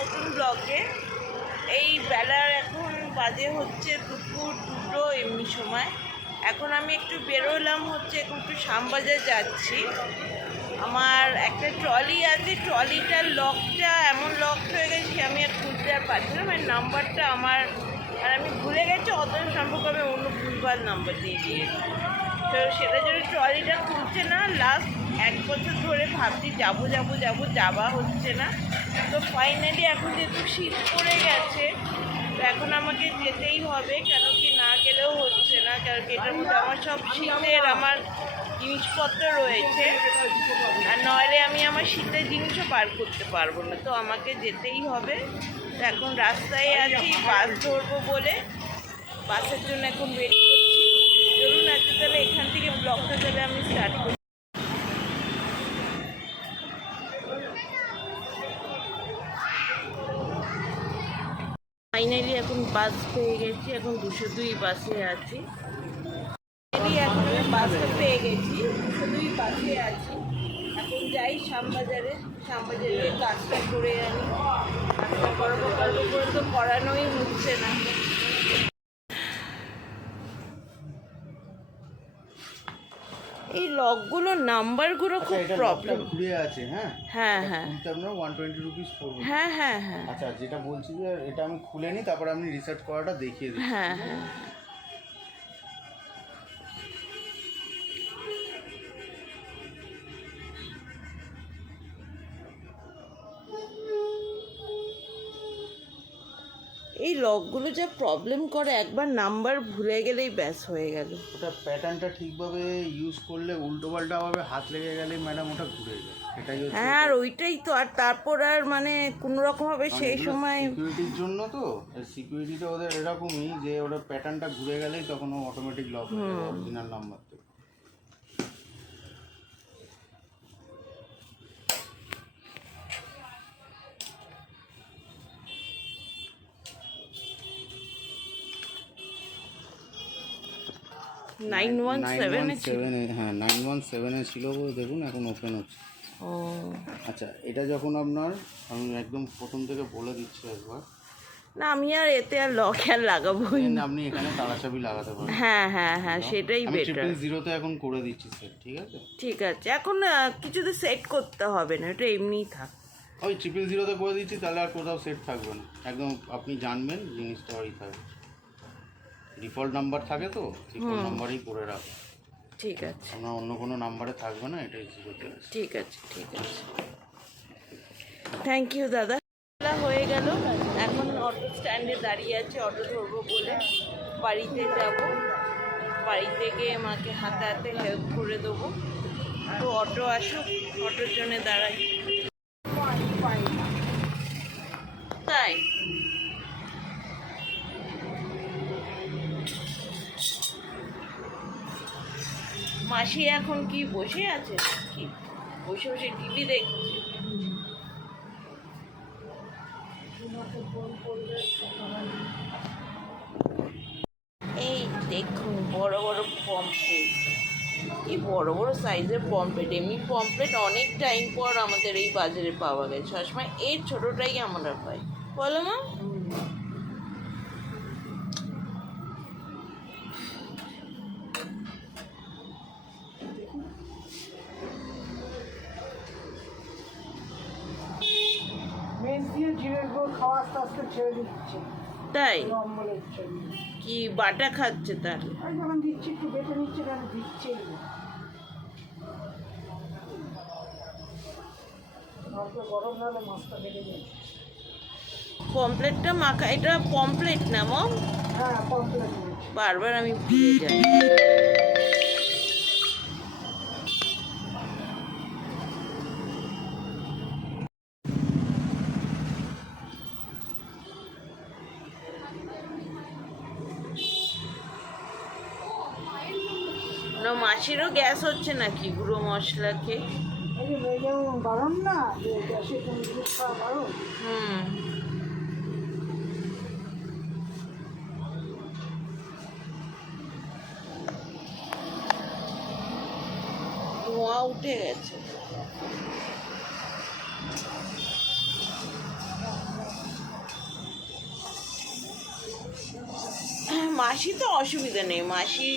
নতুন ব্লগে। এই বেলার এখন বাজে হচ্ছে দুপুর 2টো এমনি সময়। এখন আমি একটু বেরোলাম হচ্ছে, এখন একটু শ্যামবাজার যাচ্ছি। আমার একটা ট্রলি আছে, ট্রলিটার লকটা এমন লক হয়ে গেছে আমি আর খুলতে আর পারছি না, মানে নাম্বারটা আমার আর আমি ভুলে গেছি, অত সম্পর্কে আমি অন্য ভুলভাল নাম্বার দিয়ে দিয়েছি। তো সেটার জন্য ট্রলিটা খুলছে না। লাস্ট 1 বছর ধরে ভাবছি যাবো যাওয়া হচ্ছে না। তো ফাইনালি এখন যেহেতু শীত পড়ে গেছে, তো এখন আমাকে যেতেই হবে, কেন কি না গেলেও হচ্ছে না, কারণ কি এটার মধ্যে আমার সব শীতের আমার জিনিসপত্র রয়েছে, আর নইলে আমি আমার শীতের জিনিসও বার করতে পারবো না। তো আমাকে যেতেই হবে। তো এখন রাস্তায় আছি, বাস ধরবো বলে, বাসের জন্য এখন ওয়েট করছি। চলুন আজকে তাহলে এখান থেকে ব্লগটা তাহলে আমি স্টার্ট করি। ফাইনালি এখন বাস পেয়ে গেছি, এখন 202 বাসে আছি। এখন আমি বাসটা পেয়ে গেছি, 202 বাসে আছি। এখন যাই শ্যামবাজারে কাজটা করে আনি। কাজটা করবো করে তো করানোই হচ্ছে না। এই লকগুলো নাম্বারগুলো খুব প্রবলেম। ঘুরে আছে। হ্যাঁ হ্যাঁ হ্যাঁ আপনার 120 রুপিস পড়বে। হ্যাঁ হ্যাঁ হ্যাঁ আচ্ছা, যেটা বলছি যে এটা আমি খুলে নিই, তারপর আপনি রিসার্চ করাটা দেখিয়ে দিই। হ্যাঁ হ্যাঁ এই লকগুলো যা প্রবলেম করে, একবার নাম্বার ভুলে গেলেই ব্যাস হয়ে গেল। ওটা প্যাটার্নটা ঠিকভাবে ইউজ করলে, উল্টো পাল্টাভাবে হাত লেগে গেলে ম্যাডাম ওটা ঘুরে যায়। এটাই হচ্ছে। হ্যাঁ, আর ওইটাই তো। আর তারপর আর মানে কোনো রকমভাবে সেই সময় সিকিউরিটির জন্য, তো সিকিউরিটিটা ওদের এরকমই যে ওটা প্যাটার্নটা ঘুরে গেলেই তখন ও অটোমেটিক লক হয়ে যাবে অরিজিনাল নাম্বার থেকে। নাইন ওয়ান সেভেনে হ্যাঁ 917 ছিল বলে দেখুন এখন ওপেন হচ্ছে। ও আচ্ছা, এটা যখন আপনার, আমি একদম প্রথম থেকে বলে দিচ্ছি একবার। না, আমি আর এতে আর লক আর লাগাবো না। আপনি এখানে তালাচাবি লাগাতে পারেন। হ্যাঁ হ্যাঁ হ্যাঁ, সেটাই আমি বেটার। 000-তে এখন করে দিচ্ছি সেট, ঠিক আছে? ঠিক আছে, এখন কিছুতে সেট করতে হবে না, এটা এমনিই থাক। ওই 000-তে করে দিচ্ছি, তাহলে আর কোথাও সেট থাকবে না, একদম আপনি জানবেন জিনিসটা ওই থাকবে। ডিফল্ট নাম্বার থাকে, তো ডিফল্ট নাম্বারই করে রাখো। ঠিক আছে, আপনার অন্য কোনো নাম্বারে থাকবে না, এটাই 0-তে আছে। ঠিক আছে থ্যাংক ইউ দাদা। হয়ে গেল, এখন অটো স্ট্যান্ডে দাঁড়িয়ে আছে, অটো ধরবো বলে বাড়িতে যাব। বাড়িতে গিয়ে মাকে হাতে হাতে হেল্প করে দেবো। তো অটো আসুক, অটোর জন্য দাঁড়াই। তাই মাসি এখন কি বসে আছে, কি বসে বসে টিভি দেখছে? এই দেখুন বড় বড় পমফ্রেট, কি বড় বড় সাইজের পমফ্রেট। এমনি পমফ্রেট অনেক টাইম পর আমাদের এই বাজারে পাওয়া গেছে, সবসময় এর ছোটোটাই আমরা পাই, বলো মা? তাই কি বাটা খাচ্ছে তাহলে? পমপ্লেটটা মাখা, এটা পমপ্লেট না মম? বারবার আমি ভুলে যাই। মাসিরও গ্যাস হচ্ছে নাকি গুঁড়ো মশলা খেয়ে? বারণ না, গ্যাসে কোনো জিনিস খাওয়া বারণ। ধোঁয়া উঠে গেছে। মাসি তো অসুবিধা নেই, মাসি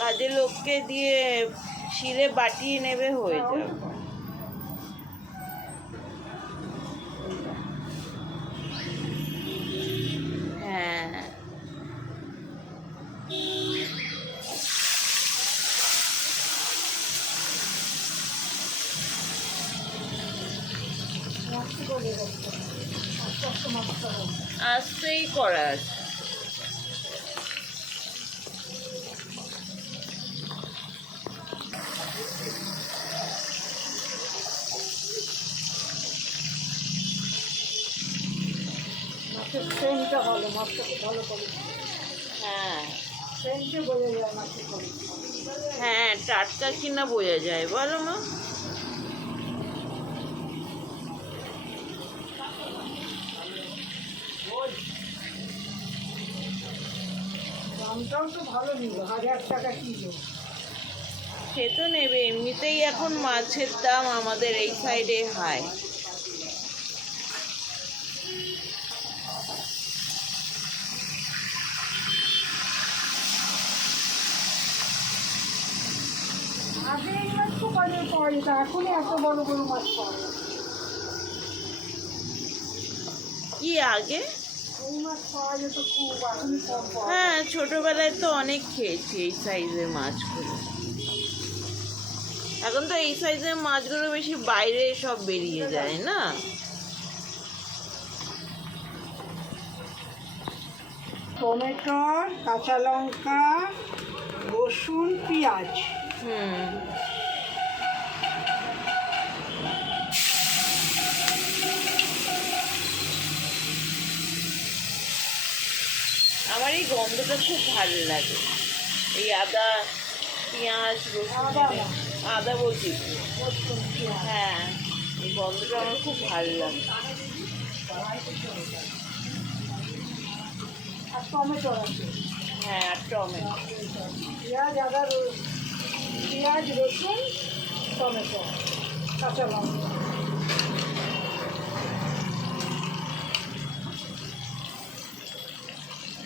কাজের লোককে দিয়ে শিলে বাটিয়ে নেবে, হয়ে যাবে। হ্যাঁ মাছটা করে রাখতে হবে। আস্তে আস্তে মাছটা হবে। আস্তেই করা আছে। মাছের সেন্টটা ভালো, মাছটা খুব ভালো করে হ্যাঁ সেন্টে বোঝা যায় মাছের করে। হ্যাঁ, টাটকা কিনা বোঝা যায়, বলো মা। দামটাও তো ভালো নিল, 1000 টাকা কিলো। সে তো নেবে, এমনিতেই এখন মাছের দাম আমাদের এই সাইডে হাই। আগে এই মাছ তো বাজারে পাওয়া যেত, এখনই এত বড় বড় মাছ পাওয়া যায়। কি আগে? এই মাছ পাওয়া যেত খুব, এখনই কম পাওয়া যায়। হ্যাঁ, ছোটবেলায় তো অনেক খেয়েছি এই সাইজের মাছগুলো। এখন তো এই সাইজের মাছগুলো বেশি বাইরে সব বেরিয়ে যায় না। টমেটো, কাঁচা লঙ্কা, রসুন, পেঁয়াজ। হুম, আমার এই গন্ধটা খুব ভালো লাগে, এই আদা পেঁয়াজ রসুন আদা দিয়ে। না। আদা বলছি তো। রসুন, পেঁয়াজ। হ্যাঁ, এই গন্ধটা আমার খুব ভালো লাগে। আর টমেটো আছে। হ্যাঁ, আর টমেটো। পেঁয়াজ, আদা, পেঁয়াজ, রসুন, টমেটো, কাঁচা লঙ্কা।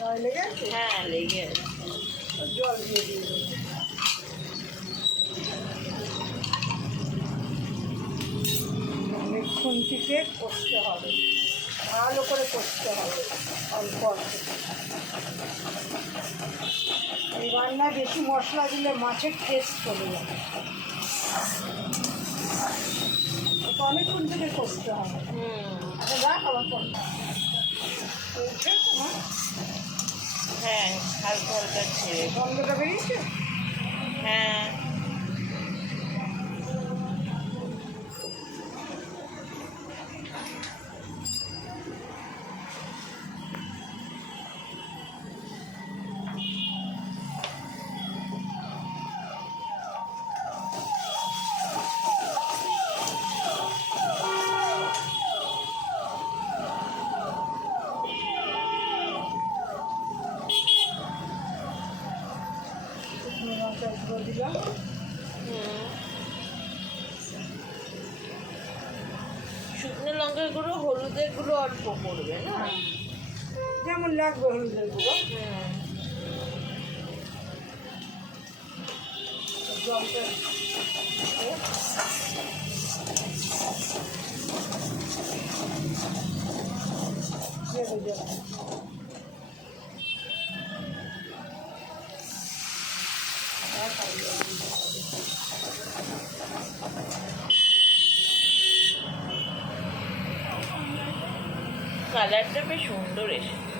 গায়ে লেগে আছে? হ্যাঁ, লেগে আছে। জল দিয়ে দিয়ে দেবো। অনেকক্ষণ থেকে কষতে হবে, ভালো করে কষতে হবে, অল্প অল্প। এই রান্নায় বেশি মশলা দিলে মাছের টেস্ট চলে যাবে। তো অনেকক্ষণ থেকে কষতে হবে। হুম, আচ্ছা রাখ, আবার করতে তোমার হ্যাঁ, হালকা হালকা ছেড়ে। গন্ধটা বেরিয়েছে। হ্যাঁ, শুকনো লঙ্কা গুঁড়ো দিলাম। হুম। শুকনো লঙ্কার গুঁড়ো, হলুদের গুঁড়ো অল্প পড়বে না? যেমন লাগবে হলুদের গুঁড়ো। হুম। জলটা দিয়ে দেবো। কালারটা বেশ সুন্দর এসেছে।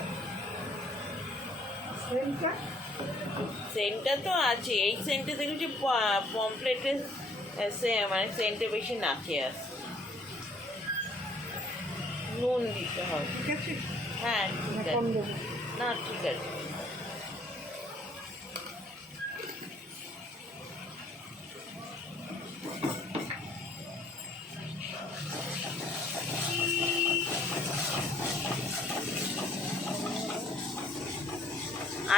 সেন্টটা সেন্টটা তো আছে, এই সেন্টে দেখেছি পমপ্লেটে মানে সেন্টে বেশি নাকে আসে। নুন দিতে হবে। ঠিক আছে? হ্যাঁ, ঠিক না আছে। কম দেবো? না, ঠিক আছে।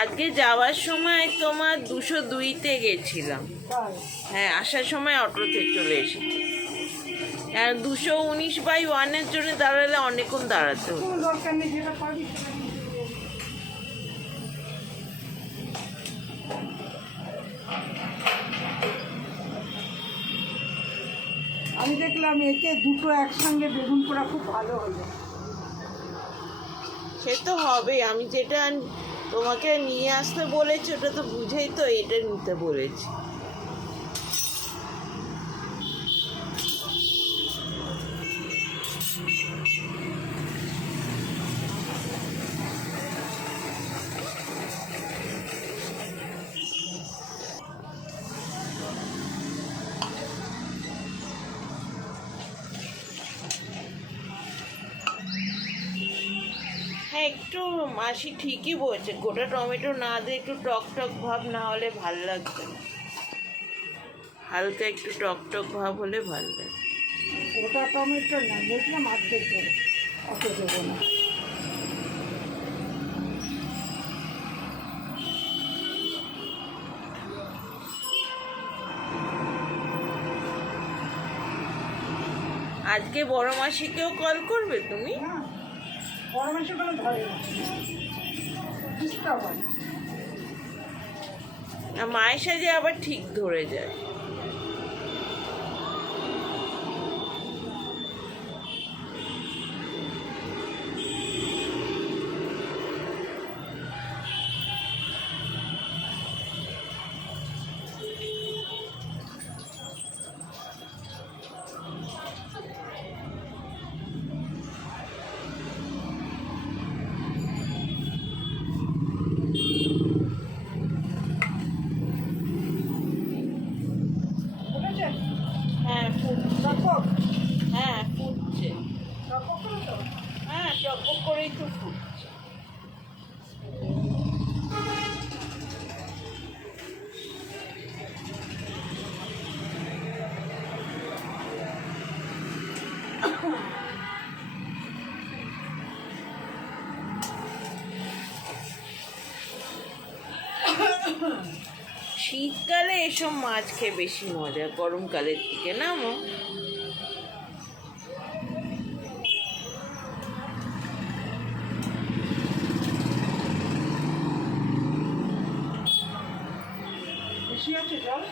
আজকে যাওয়ার সময় তোমার 202-তে গেছিলাম। তাই হ্যাঁ, আসার সময় অটোতে চলে এসেছি। আর 219/1-এর জন্য দাঁড়ালে অনেকক্ষণ দাঁড়াতে হতো। কোনো দরকার নেই, যেটা পাবি সেটা নিয়ে চলে যাবি। আমি দেখলাম এতে দুটো একসঙ্গে বেগুন পোড়া খুব ভালো হলো। সে তো হবে, আমি যেটা তোমাকে নিয়ে আসতে বলেছি ওটা তো বুঝেই তো এটা নিতে বলেছি। হ্যাঁ, একটু মাসি ঠিকই বলছে, গোটা টমেটো না দিয়ে একটু টক টক ভাব না হলে ভাল লাগবে না, হালকা একটু টক টক ভাব হলে ভাল লাগে। গোটা টমেটো না, দেখলাম অর্ধেক করে, অত দেবো না। আজকে বড় মাসিকেও কল করবে তুমি? না, বড় মাংস কোনো ধরে না, ডিস্টার্ব হয়। আর মায়ের সাথে আবার ঠিক ধরে যায়। বুঝেছে? হ্যাঁ ফুটছে, টক হ্যাঁ ফুটছে, টক করে তো। হ্যাঁ টক করেই তো ফুটছে। শীতকালে এসব মাছ খেয়ে বেশি মজা গরমকালের থেকে, না মো? বেশি আছে জল?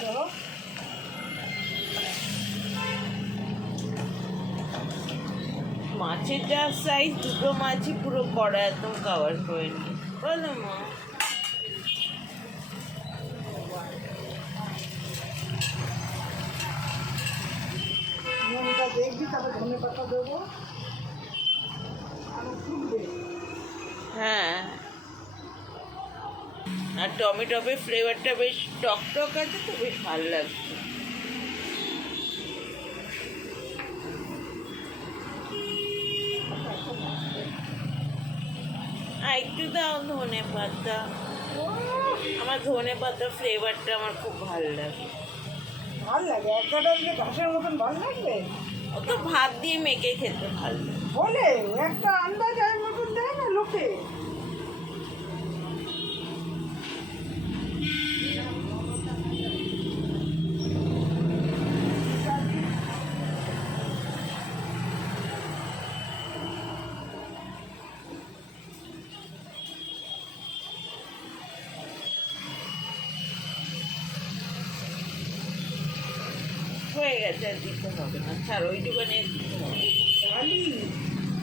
করো। মাছের যা সাইজ, দুটো মাছই পুরো কড়া একদম কভার করে নিয়ে, বলো মা? নুনটা দেখবি, তারপর ধনে পাতা দেবো, আর ফুটবে। হ্যাঁ, আর টমেটোর ফ্লেভারটা বেশ টক টক আছে তো, বেশ ভালো লাগছে। আর একটু দাও ধনে পাতা, আমার ধনে পাতার ফ্লেভারটা আমার খুব ভালো লাগে। ভাল লাগে, এক গাদা দিলে ঘাসের মতন ভাল লাগবে। ও তো ভাত দিয়ে মেখে খেতে ভালো লাগে। বলে একটা আন্দাজ এর মতন দেয় না লোকে। হয়ে গেছে, আর দিতে হবে না, ছাড় ওইটুখানি দিতে হবে। ডালি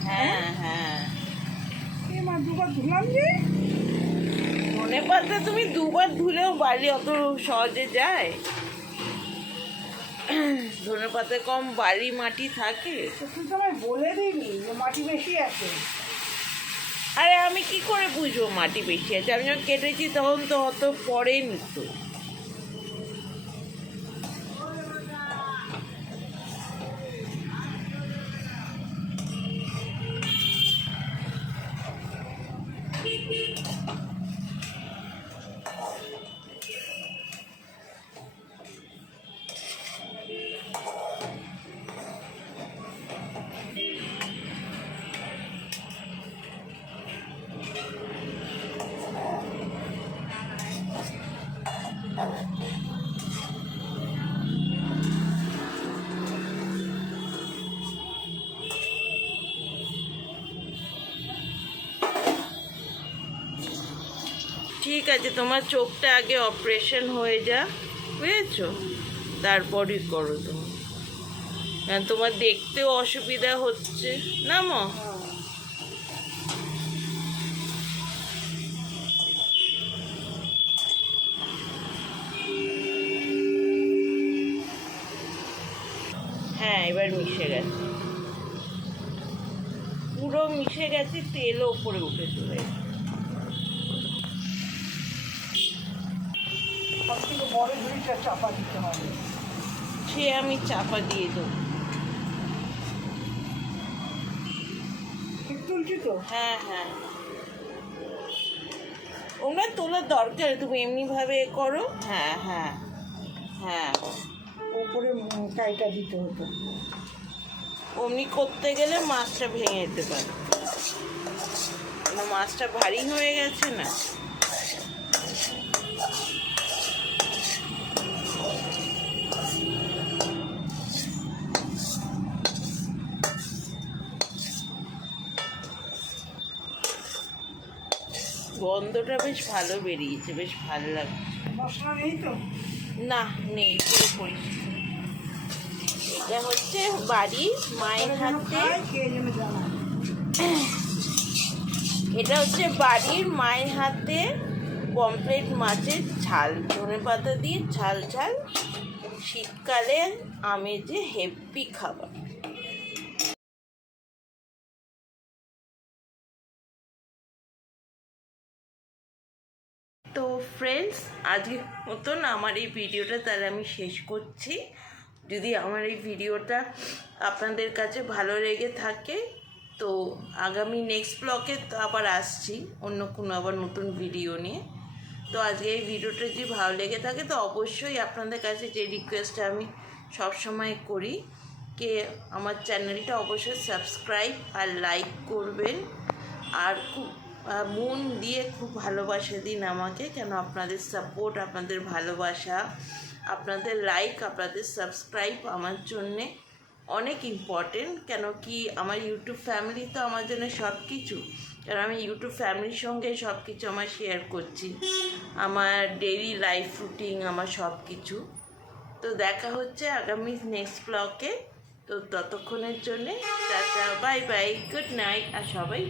হ্যাঁ হ্যাঁ, এ মা, দুবার ধুলাম যে। ধনে পাতা তুমি দুবার ধুলেও বালি অত সহজে যায়? ধনে পাতায় কম বালি মাটি থাকে? তো তুই তো আমায় বলে দিবি যে মাটি বেশি আছে। আরে আমি কি করে বুঝবো মাটি বেশি আছে? আমি যখন কেটেছি তখন তো অত পড়েনি তো। ঠিক আছে, তোমার চোখটা আগে অপারেশন হয়ে যা, বুঝেছো, তারপরই করো তুমি, কারণ তোমার দেখতেও অসুবিধা হচ্ছে না মা। হ্যাঁ, এবার মিশে গেছে, পুরো মিশে গেছে, তেলও উপরে উঠে চলে গেছে। সব থেকে বড় ঝুড়িটা চাপা দিতে হবে। সে আমি চাপা দিয়ে দেবো। ঠিক তুলছি তো? হ্যাঁ হ্যাঁ, ওগুলো তোলার দরকার, তুমি এমনিভাবে করো। হ্যাঁ হ্যাঁ হ্যাঁ, ওপরে কাইটা দিতে হতো। অমনি করতে গেলে মাছটা ভেঙে যেতে পারে, মাছটা ভারী হয়ে গেছে না। গন্ধটা বেশ ভালো বেরিয়েছে, বেশ ভালো লাগছে। মশলা নেই তো? না নেই, পুরো পরিষ্কার। এটা হচ্ছে বাড়ির মায়ের হাতে, খেয়ে যেন জানা। এটা হচ্ছে বাড়ির মায়ের হাতে পমফ্রেট মাছের ঝাল, ধনেপাতা দিয়ে ঝাল ঝাল, শীতকালে আমেজে হেভি খাবার। তো ফ্রেন্ডস, আজকের মতন আমার এই ভিডিওটা তাহলে আমি শেষ করছি। যদি আমার এই ভিডিওটা আপনাদের কাছে ভালো লেগে থাকে, তো আগামী নেক্সট ব্লগে তো আবার আসছি অন্য কোনো আবার নতুন ভিডিও নিয়ে। তো আজকে এই ভিডিওটা যদি ভালো লেগে থাকে, তো অবশ্যই আপনাদের কাছে যে রিকোয়েস্টটা আমি সবসময় করি, কে আমার চ্যানেলটা অবশ্যই সাবস্ক্রাইব আর লাইক করবেন, আর খুব মন দিয়ে খুব ভালোবাসা দিন আমাকে, কেন আপনাদের সাপোর্ট, আপনাদের ভালোবাসা, আপনাদের লাইক, আপনাদের সাবস্ক্রাইব আমার জন্যে অনেক ইম্পর্টেন্ট। কেন কি আমার ইউটিউব ফ্যামিলি তো আমার জন্য সব কিছু, কারণ আমি ইউটিউব ফ্যামিলির সঙ্গে সব কিছু আমার শেয়ার করছি, আমার ডেইলি লাইফ রুটিন, আমার সব কিছু। তো দেখা হচ্ছে আগামী নেক্সট ব্লগে। তো ততক্ষণের জন্যে tata, bye bye, good night, আর সবাই